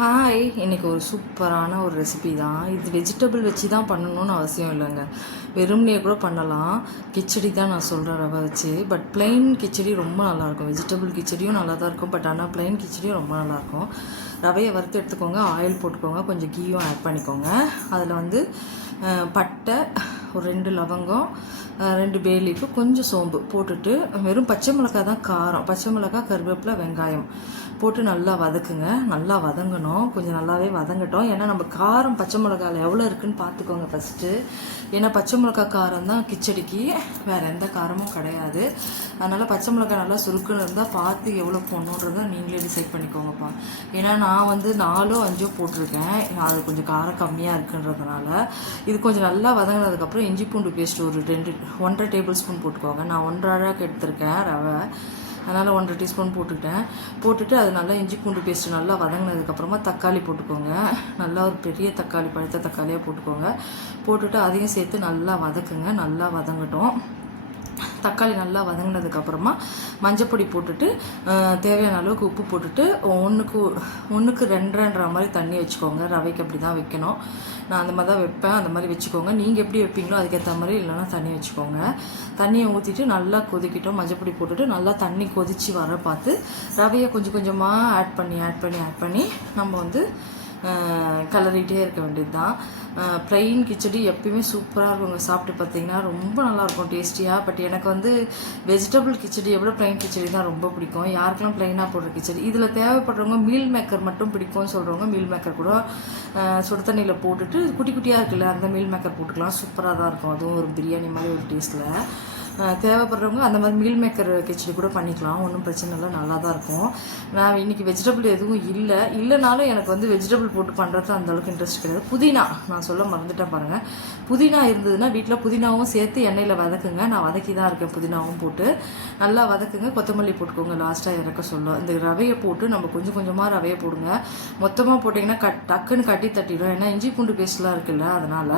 Hi இன்றைக்கி ஒரு சூப்பரான ஒரு ரெசிபி தான். இது வெஜிடபிள் வச்சு தான் பண்ணணும்னு அவசியம் இல்லைங்க. வெறும்னே கூட பண்ணலாம். கிச்சடி தான் நான் சொல்கிறேன் ரவை வச்சு. பட் பிளெயின் கிச்சடி ரொம்ப நல்லாயிருக்கும் வெஜிடபிள் கிச்சடியும் நல்லா தான் இருக்கும். பட் ஆனால் பிளெயின் கிச்சடியும் ரொம்ப நல்லாயிருக்கும் ரவையை வறுத்து எடுத்துக்கோங்க. ஆயில் போட்டுக்கோங்க. கொஞ்சம் கீயும் ஆட் பண்ணிக்கோங்க. அதில் வந்து பட்டை ஒரு ரெண்டு லவங்கம் ரெண்டு பேலீஃபு கொஞ்சம் சோம்பு போட்டுட்டு வெறும் பச்சை மிளகாய் தான் காரம். பச்சை மிளகாய் கருவேப்பிலை வெங்காயம். போட்டு நல்லா வதக்குங்க. நல்லா வதங்கணும். கொஞ்சம் நல்லாவே வதங்கட்டும். ஏன்னா நம்ம காரம் பச்சை மிளகாயில் எவ்வளோ இருக்குன்னு பார்த்துக்கோங்க ஃபஸ்ட்டு ஏன்னா பச்சை மிளகாய் காரம் தான் கிச்சடிக்கு. வேறு எந்த காரமும் கிடையாது. அதனால் பச்சை மிளகாய் நல்லா சுருக்குன்னு இருந்தால் பார்த்து எவ்வளோ போடணுன்றதை நீங்களே டிசைட் பண்ணிக்கோங்கப்பா. ஏன்னா நான் வந்து நாலோ அஞ்சோ போட்டிருக்கேன். அது கொஞ்சம் காரம் கம்மியாக இருக்குன்றதுனால. இது கொஞ்சம் நல்லா வதங்கினதுக்கப்புறம் இஞ்சி பூண்டு பேஸ்ட் ஒரு ரெண்டு ஒன்றரை டேபிள் ஸ்பூன் போட்டுக்கோங்க. நான் ஒன்றரை அழகாக எடுத்திருக்கேன் ரவை. அதனால் ஒன்றரை டீஸ்பூன் போட்டுக்கிட்டேன். போட்டுட்டு அது நல்லா இஞ்சி பூண்டு பேஸ்ட்டு நல்லா வதங்கினதுக்கப்புறமா தக்காளி போட்டுக்கோங்க. நல்லா ஒரு பெரிய தக்காளி பழுத்த தக்காளியாக போட்டுக்கோங்க. போட்டுட்டு அதையும் சேர்த்து நல்லா வதக்குங்க. நல்லா வதங்கட்டும். தக்காளி நல்லா வதங்கினதுக்கப்புறமா மஞ்சப்பொடி போட்டுட்டு தேவையான அளவுக்கு உப்பு போட்டுட்டு ஒன்றுக்கு ஒன்றுக்கு ரெண்டரைன்ற மாதிரி தண்ணி வச்சுக்கோங்க. ரவைக்கு அப்படி தான் வைக்கணும். நான் அந்த மாதிரி தான் வைப்பேன். அந்த மாதிரி வச்சுக்கோங்க. நீங்கள் எப்படி வைப்பீங்களோ அதுக்கேற்ற மாதிரி இல்லைன்னா தண்ணி வச்சுக்கோங்க. தண்ணியை ஊற்றிட்டு நல்லா கொதிக்கிட்டோம். மஞ்சப்பொடி போட்டுட்டு நல்லா தண்ணி கொதித்து வர பார்த்து ரவையை கொஞ்சம் கொஞ்சமாக ஆட் பண்ணி ஆட் பண்ணி ஆட் பண்ணி நம்ம வந்து அஹ், இருக்க வேண்டியது தான் ப்ளைன் கிச்சடி எப்பயுமே சூப்பராக இருக்குங்க. சாப்பிட்டு பார்த்தீங்கன்னா ரொம்ப நல்லாயிருக்கும் டேஸ்டியாக பட் எனக்கு வந்து வெஜிடபிள் கிச்சடி விட ப்ளைன் கிச்சடி தான் ரொம்ப பிடிக்கும். யாருக்கெல்லாம் ப்ளைனாக போடுற கிச்சடி? இதில் தேவைப்படுறவங்க மீல் மேக்கர் மட்டும் பிடிக்கும்னு சொல்கிறவங்க மீல் மேக்கர் கூட சுடு தண்ணியில் போட்டுட்டு குட்டி குட்டியாக இருக்குல்ல அந்த மீல் மேக்கர் போட்டுக்கலாம். சூப்பராக தான் இருக்கும். அதுவும் ஒரு பிரியாணி மாதிரி ஒரு டேஸ்ட்டில் தேவைப்படுறவங்க அந்த மாதிரி மீல் மேக்கர் கிச்சடி கூட பண்ணிக்கலாம். ஒன்றும் பிரச்சனை இல்லை நல்லா தான் இருக்கும். நான் இன்னைக்கு வெஜிடபிள் எதுவும் இல்லை. இல்லைனாலும் எனக்கு வந்து வெஜிடபிள் போட்டு பண்ணுறது அந்தளவுக்கு இன்ட்ரெஸ்ட் கிடையாது. புதினா நான் சொல்ல மறந்துட்டேன் பாருங்கள் புதினா இருந்ததுன்னா வீட்டில் புதினாவும் சேர்த்து எண்ணெயில் வதக்குங்க. நான் வதக்கி தான் இருக்கேன் புதினாவும் போட்டு. நல்லா வதக்குங்க. கொத்தமல்லி போட்டுக்கோங்க. லாஸ்ட்டாக இறக்க சொல்லும் இந்த ரவையை போட்டு நம்ம கொஞ்சம் கொஞ்சமாக ரவையை போடுங்க. மொத்தமாக போட்டிங்கன்னா கட் டக்குன்னு கட்டி தட்டிடும். ஏன்னா இஞ்சி பூண்டு பேஸ்ட்லாம் இருக்குல்ல அதனால்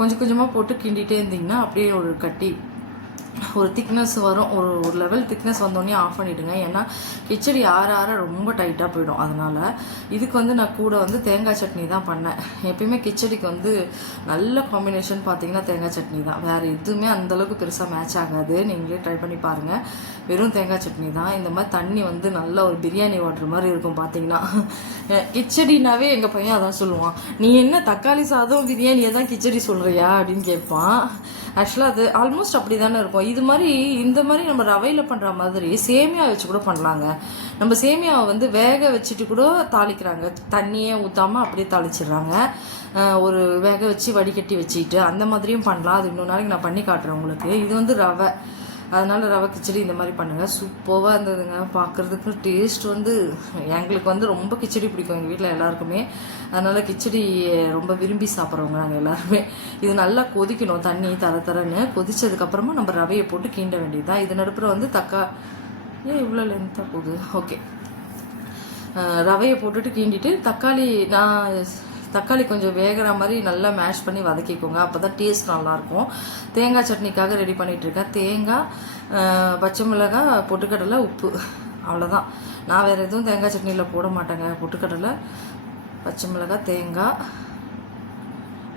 கொஞ்சம் கொஞ்சமாக போட்டு கிண்டிகிட்டே இருந்தீங்கன்னா அப்படியே ஒரு கட்டி ஒரு திக்னஸ் வரும் ஒரு ஒரு லெவல் திக்னஸ் வந்தோடனே ஆஃப் பண்ணிவிடுங்க ஏன்னா கிச்சடி ஆற ஆற ரொம்ப டைட்டாக போயிடும். அதனால் இதுக்கு வந்து நான் கூட வந்து தேங்காய் சட்னி தான் பண்ணேன். எப்பயுமே கிச்சடிக்கு வந்து நல்ல காம்பினேஷன் பார்த்தீங்கன்னா தேங்காய் சட்னி தான். வேறு எதுவுமே அந்தளவுக்கு பெருசாக மேட்ச் ஆகாது. நீங்களே ட்ரை பண்ணி பாருங்கள் வெறும் தேங்காய் சட்னி தான். இந்த மாதிரி தண்ணி வந்து நல்ல ஒரு பிரியாணி வாட்டர் மாதிரி இருக்கும் பார்த்தீங்கன்னா. கிச்சடினாவே எங்கள் பையன் அதான் சொல்லுவான். நீ என்ன தக்காளி சாதம் பிரியாணியை தான் கிச்சடி சொல்கிறியா அப்படின்னு கேட்பான். ஆக்சுவலாக அது ஆல்மோஸ்ட் அப்படி தானே இருக்கும். இது மாதிரி இந்த மாதிரி நம்ம ரவையில் பண்ணுற மாதிரி சேமியா வச்சு கூட பண்ணலாங்க. நம்ம சேமியாவை வந்து வேக வச்சுட்டு கூட தாளிக்கிறாங்க. தண்ணியே ஊற்றாமல் அப்படியே தாளிச்சிடுறாங்க. ஒரு வேக வச்சு வடிகட்டி வச்சுக்கிட்டு அந்த மாதிரியும் பண்ணலாம். அது இன்னொரு நாளைக்கு நான் பண்ணி காட்டுறேன் உங்களுக்கு. இது வந்து ரவை. அதனால ரவை கிச்சடி இந்த மாதிரி பண்ணுங்கள் சூப்பராக இருந்ததுங்க. பார்க்குறதுக்கு டேஸ்ட் வந்து எங்களுக்கு வந்து ரொம்ப கிச்சடி பிடிக்கும் எங்கள் வீட்டில் எல்லாருக்குமே. அதனால் கிச்சடி ரொம்ப விரும்பி சாப்பிட்றவங்க நாங்கள் எல்லாருமே. இது நல்லா கொதிக்கணும் தண்ணி தர தரன்னு. கொதிச்சதுக்கப்புறமா நம்ம ரவையை போட்டு கீண்ட வேண்டியதுதான் இது நடுப்புற வந்து தக்கா ஏன் இவ்வளோ லென்த்தாக போகுது? ஓகே ரவையை போட்டுட்டு கீண்டிட்டு தக்காளி நான் தக்காளி கொஞ்சம் வேகிற மாதிரி நல்லா மேஷ் பண்ணி வதக்கிக்கோங்க. அப்போ தான் டேஸ்ட் நல்லாயிருக்கும். தேங்காய் சட்னிக்காக ரெடி பண்ணிகிட்ருக்கேன் இருக்கேன் தேங்காய் பச்சை மிளகாய் பொட்டுக்கடலை உப்பு. அவ்வளோதான் நான் வேறு எதுவும் தேங்காய் சட்னியில் போட மாட்டேங்க. பொட்டுக்கடலை பச்சை மிளகாய் தேங்காய்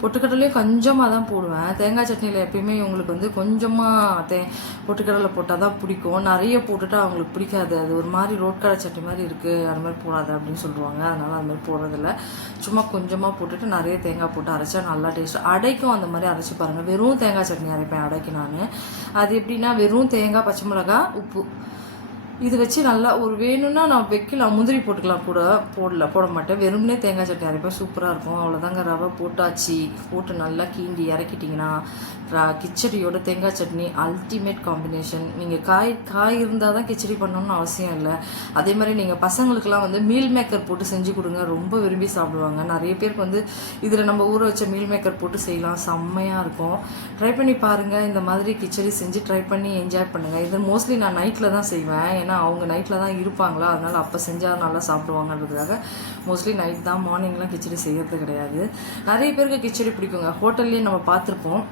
பொட்டுக்கடலையும் கொஞ்சமாக தான் போடுவேன். தேங்காய் சட்னியில் எப்பயுமே இவங்களுக்கு வந்து கொஞ்சமாக தே பொட்டுக்கடலை போட்டால் தான் பிடிக்கும். நிறைய போட்டுட்டா அவங்களுக்கு பிடிக்காது. அது ஒரு மாதிரி ரோட்கடை சட்னி மாதிரி இருக்குது அது மாதிரி போடாது அப்படின்னு சொல்லுவாங்க. அதனால் அது மாதிரி போடுறதில்ல. சும்மா கொஞ்சமாக போட்டுட்டு நிறைய தேங்காய் போட்டு அரைச்சா நல்லா டேஸ்ட் அடைக்கும் அந்த மாதிரி அரைச்சி பாருங்கள் வெறும் தேங்காய் சட்னி அரைப்பேன் அடைக்கு நான். அது எப்படின்னா வெறும் தேங்காய் பச்சை மிளகாய் உப்பு. இது வச்சு நல்லா ஒரு வேணும்னா நான் வைக்கலாம். முந்திரி போட்டுக்கலாம் கூட. போடல போட மாட்டேன். வெறும்னே தேங்காய் சட்னி அரைப்பேன் சூப்பராக இருக்கும். அவ்வளோதாங்க ரவை போட்டாச்சு. போட்டு நல்லா கீண்டி இறக்கிட்டிங்கன்னா ர- கிச்சடியோட தேங்காய் சட்னி அல்டிமேட் காம்பினேஷன் நீங்கள் காய் காய் இருந்தால் தான் கிச்சடி பண்ணணும்னு அவசியம் இல்லை. அதே மாதிரி நீங்கள் பசங்களுக்கெல்லாம் வந்து மீல் மேக்கர் போட்டு செஞ்சு கொடுங்க. ரொம்ப விரும்பி சாப்பிடுவாங்க. நிறைய பேருக்கு வந்து இதில் நம்ம ஊற வச்ச மீல் மேக்கர் போட்டு செய்யலாம். செம்மையாக இருக்கும். ட்ரை பண்ணி பாருங்கள் இந்த மாதிரி கிச்சடி செஞ்சு ட்ரை பண்ணி என்ஜாய் பண்ணுங்கள் இது மோஸ்ட்லி நான் நைட்டில் தான் செய்வேன். ஏன்னா அவங்க நைட்டில் தான் இருப்பாங்களா? அதனால் அப்போ செஞ்சால் நல்லா சாப்பிடுவாங்கன்றதுக்காக மோஸ்ட்லி நைட் தான் மார்னிங்லாம் கிச்சடி செய்யறது கிடையாது. நிறைய பேருக்கு கிச்சடி பிடிக்குங்க. ஹோட்டல்லேயே நம்ம பார்த்துருப்போம்.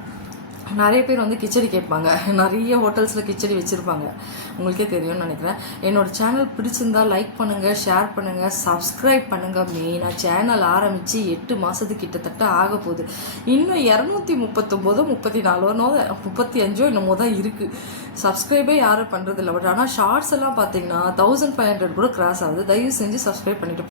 நிறைய பேர் வந்து கிச்சடி கேட்பாங்க. நிறைய ஹோட்டல்ஸில் கிச்சடி வச்சுருப்பாங்க. உங்களுக்கே தெரியும்னு நினைக்கிறேன். என்னோட சேனல் பிடிச்சிருந்தா லைக் பண்ணுங்கள் ஷேர் பண்ணுங்கள் சப்ஸ்கிரைப் பண்ணுங்கள் மெயினாக சேனல் ஆரம்பித்து எட்டு மாதத்துக்கு கிட்டத்தட்ட ஆக போகுது. இன்னும் இரநூத்தி முப்பத்தொம்போதோ முப்பத்தி நாலோனோ முப்பத்தி அஞ்சோ என்னமோ தான் இருக்குது சப்ஸ்கிரைபே யாரும் பண்ணுறதில்ல பட் ஆனால் ஷார்ட்ஸ் எல்லாம் பார்த்தீங்கன்னா தௌசண்ட் ஃபைவ் ஹண்ட்ரட் கூட கிராஸ் ஆகுது. தயவு செஞ்சு சப்ஸ்கிரைப் பண்ணிவிட்டு